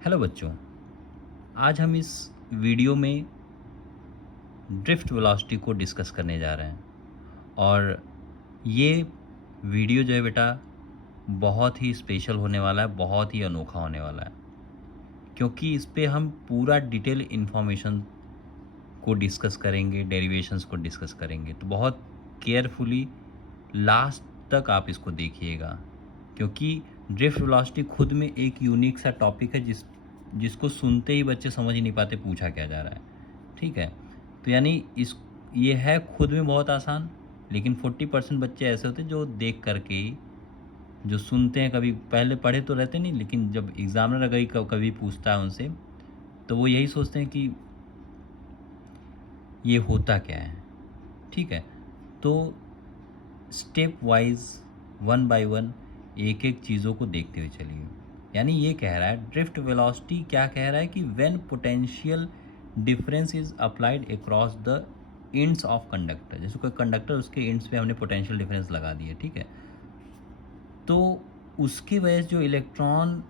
Hello बच्चों, आज हम इस वीडियो में ड्रिफ्ट वेलोसिटी को डिस्कस करने जा रहे हैं। और ये वीडियो जो है बेटा बहुत ही स्पेशल होने वाला है, बहुत ही अनोखा होने वाला है, क्योंकि इस पे हम पूरा डिटेल इन्फॉर्मेशन को डिस्कस करेंगे, डेरिवेशंस को डिस्कस करेंगे। तो बहुत केयरफुली लास्ट तक आप इसको देखिएगा, क्योंकि ड्रिफ्ट वेलोसिटी खुद में एक यूनिक सा टॉपिक है जिसको सुनते ही बच्चे समझ ही नहीं पाते पूछा क्या जा रहा है। ठीक है, तो यानी इस ये है खुद में बहुत आसान, लेकिन 40% बच्चे ऐसे होते हैं जो देख करके ही, जो सुनते हैं, कभी पहले पढ़े तो रहते नहीं, लेकिन जब एग्जामिनर अगर कभी पूछता है उनसे तो वो यही सोचते हैं कि ये होता क्या है। ठीक है, तो step wise, one by one, एक एक चीज़ों को देखते हुए चलिए। यानी ये कह रहा है ड्रिफ्ट वेलोसिटी, क्या कह रहा है कि when potential difference is applied across the ends of conductor. जैसे कोई कंडक्टर, उसके इंड्स पे हमने पोटेंशियल डिफरेंस लगा दिए, ठीक है, तो उसकी वजह से जो इलेक्ट्रॉन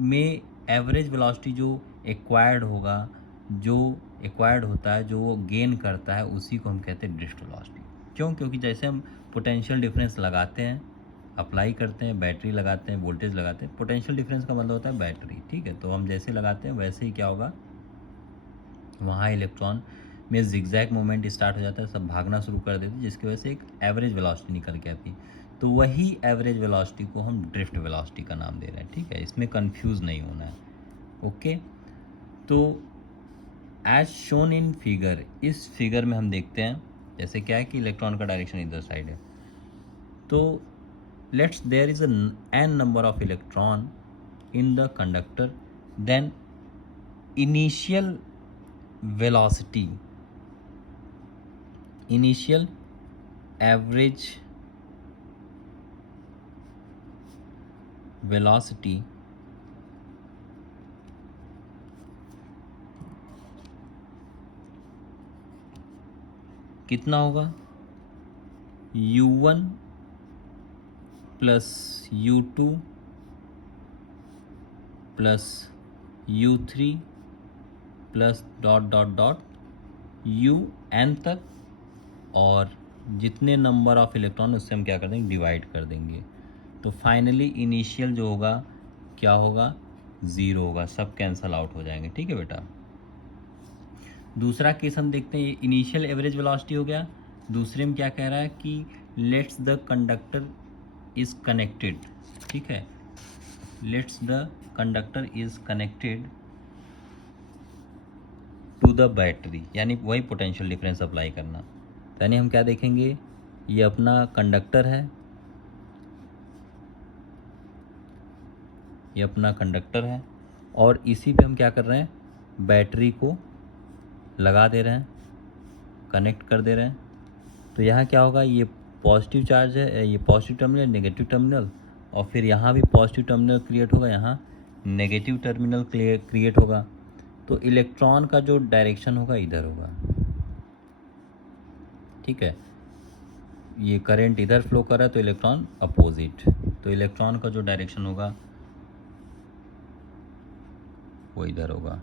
में एवरेज वेलोसिटी जो एक्वायर्ड होगा, जो एक्वायर्ड होता है, जो वो गेन करता है, उसी को हम कहते हैं ड्रिफ्ट वेलोसिटी। क्यों? क्योंकि जैसे हम पोटेंशियल डिफरेंस लगाते हैं, अप्लाई करते हैं, बैटरी लगाते हैं, वोल्टेज लगाते हैं, पोटेंशियल डिफरेंस का मतलब होता है बैटरी। ठीक है, तो हम जैसे लगाते हैं वैसे ही क्या होगा, वहाँ इलेक्ट्रॉन में जिगजैग मूवमेंट स्टार्ट हो जाता है, सब भागना शुरू कर देते हैं, जिसकी वजह से एक एवरेज वेलोसिटी निकल के आती है। तो वही एवरेज वेलोसिटी को हम ड्रिफ्ट वेलोसिटी का नाम दे रहे हैं। ठीक है, इसमें कंफ्यूज नहीं होना है। ओके, तो एज शोन इन फिगर, इस फिगर में हम देखते हैं जैसे क्या है कि इलेक्ट्रॉन का डायरेक्शन इधर साइड है। तो let's there is an number of electron in the conductor, then initial velocity, initial average velocity कितना होगा, u1 plus u2 plus u3 plus dot dot dot un तक, और जितने नंबर ऑफ इलेक्ट्रॉन उससे हम क्या कर देंगे, डिवाइड कर देंगे। तो फाइनली इनिशियल जो होगा क्या होगा, ज़ीरो होगा, सब कैंसल आउट हो जाएंगे। ठीक है बेटा, दूसरा केस हम देखते हैं, ये इनिशियल एवरेज वेलोसिटी हो गया। दूसरे में क्या कह रहा है कि let's the conductor is connected. ठीक है, let's the conductor is connected to the battery, यानी वही पोटेंशियल डिफरेंस अप्लाई करना। यानी हम क्या देखेंगे, ये अपना कंडक्टर है, ये अपना कंडक्टर है, और इसी पे हम क्या कर रहे हैं, बैटरी को लगा दे रहे हैं, कनेक्ट कर दे रहे हैं। तो यहाँ क्या होगा, ये पॉजिटिव चार्ज है, ये पॉजिटिव टर्मिनल, नेगेटिव टर्मिनल, और फिर यहाँ भी पॉजिटिव टर्मिनल क्रिएट होगा, यहाँ नेगेटिव टर्मिनल क्रिएट होगा। तो इलेक्ट्रॉन का जो डायरेक्शन होगा इधर होगा। ठीक है, ये करंट इधर फ्लो कर रहा है तो इलेक्ट्रॉन अपोजिट, तो इलेक्ट्रॉन का जो डायरेक्शन होगा वो इधर होगा।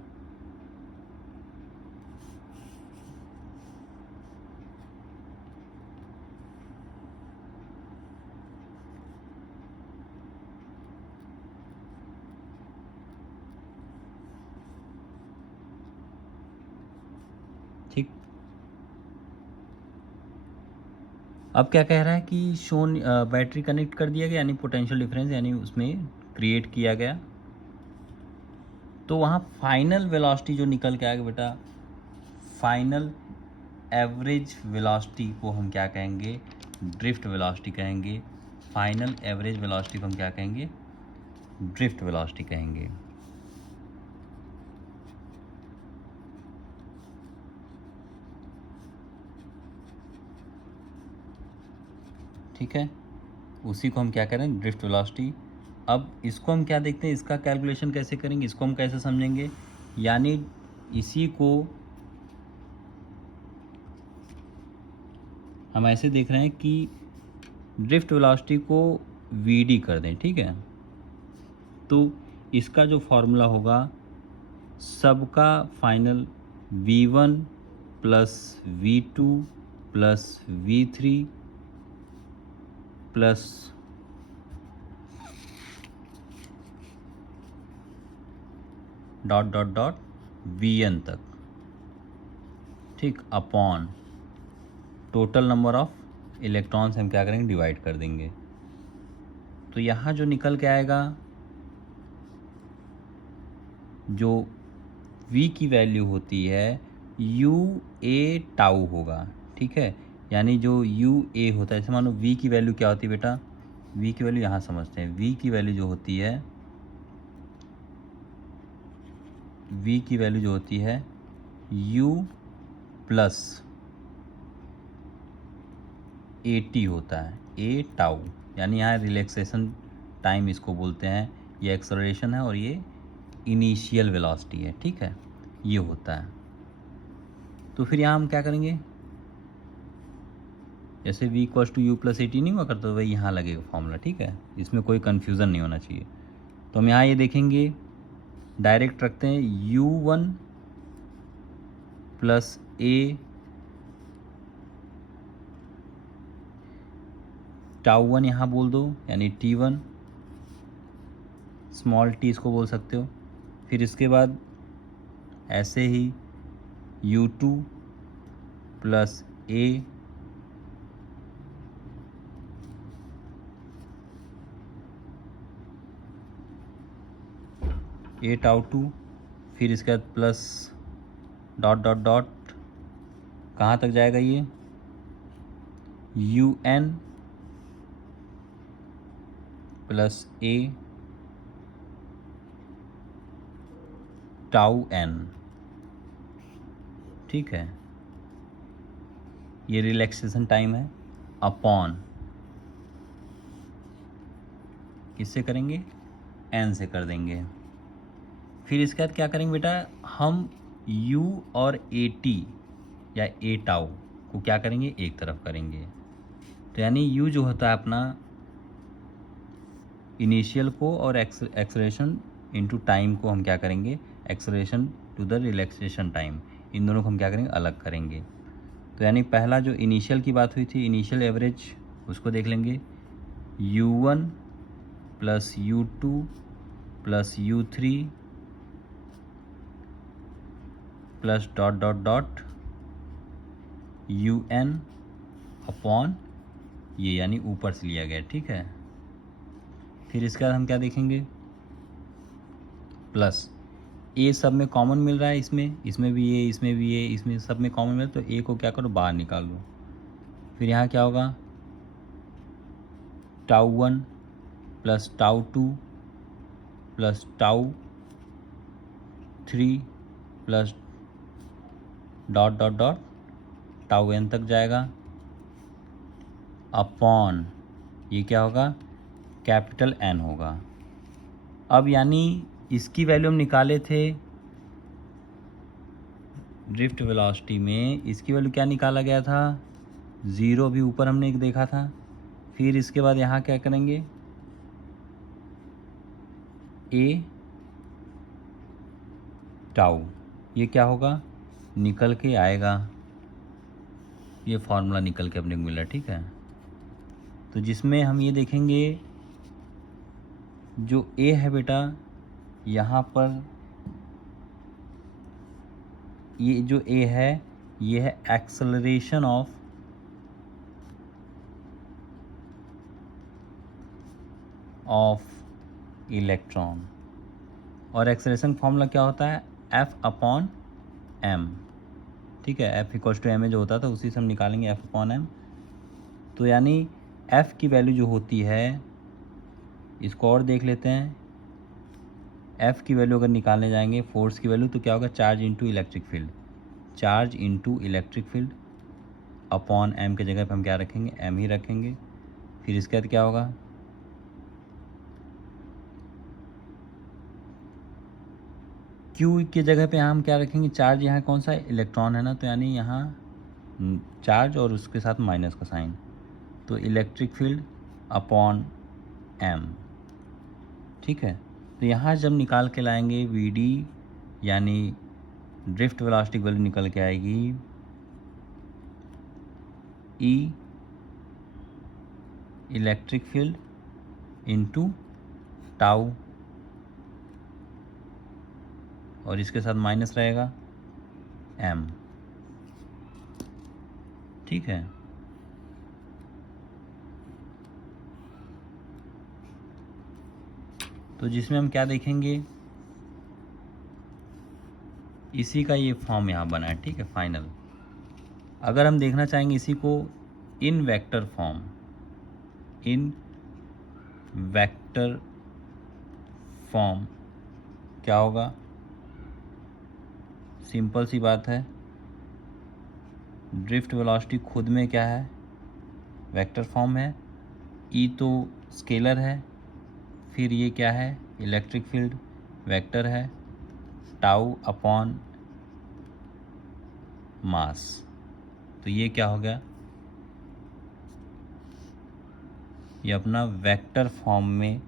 ठीक, अब क्या कह रहा है कि शोन बैटरी कनेक्ट कर दिया गया, यानी पोटेंशियल डिफरेंस यानी उसमें क्रिएट किया गया। तो वहाँ फाइनल वेलोसिटी जो निकल के आएगा बेटा, फाइनल एवरेज वेलोसिटी को हम क्या कहेंगे, ड्रिफ्ट वेलोसिटी कहेंगे। फाइनल एवरेज वेलोसिटी को हम क्या कहेंगे, ड्रिफ्ट वेलोसिटी कहेंगे। ठीक है, उसी को हम क्या करें, ड्रिफ्ट वेलोसिटी। अब इसको हम क्या देखते हैं, इसका कैलकुलेशन कैसे करेंगे, इसको हम कैसे समझेंगे, यानी इसी को हम ऐसे देख रहे हैं कि ड्रिफ्ट वेलोसिटी को वी डी कर दें। ठीक है, तो इसका जो फॉर्मूला होगा सबका final v1 plus v2 plus v3 plus dot dot dot vn तक, ठीक, upon total number of electrons हम क्या करेंगे, डिवाइड कर देंगे। तो यहाँ जो निकल के आएगा, जो v की वैल्यू होती है u a टाउ होगा, ठीक है। यानी जो u a होता है, जैसे मानो v की वैल्यू क्या होती है बेटा, v की वैल्यू यहाँ समझते हैं। v की वैल्यू जो होती है, v की वैल्यू जो होती है u प्लस AT होता है, a टाउ, यानी यहाँ रिलैक्सेशन टाइम इसको बोलते हैं। ये एक्सेलरेशन है और ये इनिशियल वेलोसिटी है, ठीक है, ये होता है। तो फिर यहाँ हम क्या करेंगे, जैसे v equals to u plus AT नहीं हुआ करता, तो वही यहाँ लगेगा फॉर्मूला, ठीक है, इसमें कोई कन्फ्यूज़न नहीं होना चाहिए। तो हम यहाँ ये देखेंगे, डायरेक्ट रखते हैं u1 प्लस a टाउ 1 यहाँ बोल दो, यानी t1, स्मॉल t इसको बोल सकते हो। फिर इसके बाद ऐसे ही u2 प्लस a टाउ 2, फिर इसके बाद प्लस डॉट डॉट डॉट, कहाँ तक जाएगा ये, un plus a tau n, ठीक है, ये रिलैक्सेशन टाइम है, अपॉन किससे करेंगे, n से कर देंगे। फिर इसके बाद क्या करेंगे बेटा, हम u और AT या a टाउ को क्या करेंगे, एक तरफ करेंगे। तो यानी u जो होता है अपना इनिशियल को, और एक्सेलरेशन इनटू टाइम को हम क्या करेंगे, acceleration to the relaxation time, इन दोनों को हम क्या करेंगे, अलग करेंगे। तो यानी पहला जो इनिशियल की बात हुई थी, इनिशियल एवरेज, उसको देख लेंगे, u1 plus u2 plus u3 plus dot dot dot un upon ये, यानी ऊपर से लिया गया, ठीक है। फिर इसके बाद हम क्या देखेंगे, प्लस a सब में कॉमन मिल रहा है, इसमें भी ये, इसमें भी ये, इसमें सब में कॉमन मिल रहा है, तो a को क्या करो, बाहर निकाल लो। फिर यहाँ क्या होगा, tau 1 plus tau 2 plus tau 3 plus dot dot dot tau n तक जाएगा, अपॉन ये क्या होगा, कैपिटल N होगा। अब यानी इसकी वैल्यू हम निकाले थे ड्रिफ्ट वेलोसिटी में, इसकी वैल्यू क्या निकाला गया था, 0 भी ऊपर हमने एक देखा था। फिर इसके बाद यहाँ क्या करेंगे, a टाउ, ये क्या होगा, निकल के आएगा, ये फार्मूला निकल के अपने को मिला, ठीक है। तो जिसमें हम ये देखेंगे, जो a है बेटा, यहाँ पर ये जो a है, ये है एक्सेलरेशन ऑफ इलेक्ट्रॉन, और एक्सेलरेशन फॉर्मूला क्या होता है, F अपॉन m, ठीक है, F इक्वल्स टू m जो होता था उसी से हम निकालेंगे F अपॉन m। तो यानी F की वैल्यू जो होती है, इसको और देख लेते हैं, F की वैल्यू अगर निकालने जाएंगे, फोर्स की वैल्यू, तो क्या होगा, charge into electric field, charge into electric field upon m के जगह पे हम क्या रखेंगे, m ही रखेंगे। फिर इसके बाद क्या होगा, Q के जगह पे हम क्या रखेंगे, चार्ज, यहाँ कौन सा इलेक्ट्रॉन है ना, तो यानी यहाँ चार्ज और उसके साथ माइनस का साइन, तो इलेक्ट्रिक फील्ड अपॉन m, ठीक है। तो यहाँ जब निकाल के लाएंगे वी डी यानी ड्रिफ्ट वेलोसिटी वैल्यू निकल के आएगी ई इलेक्ट्रिक फील्ड इनटू टाउ, और इसके साथ माइनस रहेगा एम। ठीक है, तो जिसमें हम क्या देखेंगे, इसी का ये फॉर्म यहाँ बना है। ठीक है, फाइनल। अगर हम देखना चाहेंगे इसी को इन वेक्टर फॉर्म, इन वेक्टर फॉर्म क्या होगा, सिंपल सी बात है, ड्रिफ्ट वेलोसिटी खुद में क्या है, वेक्टर फॉर्म है, ई तो स्केलर है, फिर ये क्या है, इलेक्ट्रिक फील्ड वेक्टर है, टाउ अपॉन मास, तो ये क्या हो गया, ये अपना वेक्टर फॉर्म में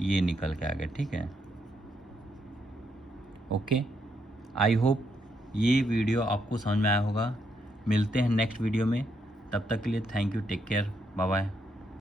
ये निकल के आ गया। ठीक है, ओके, आई होप ये वीडियो आपको समझ में आया होगा। मिलते हैं नेक्स्ट वीडियो में, तब तक के लिए thank you, take care, bye bye.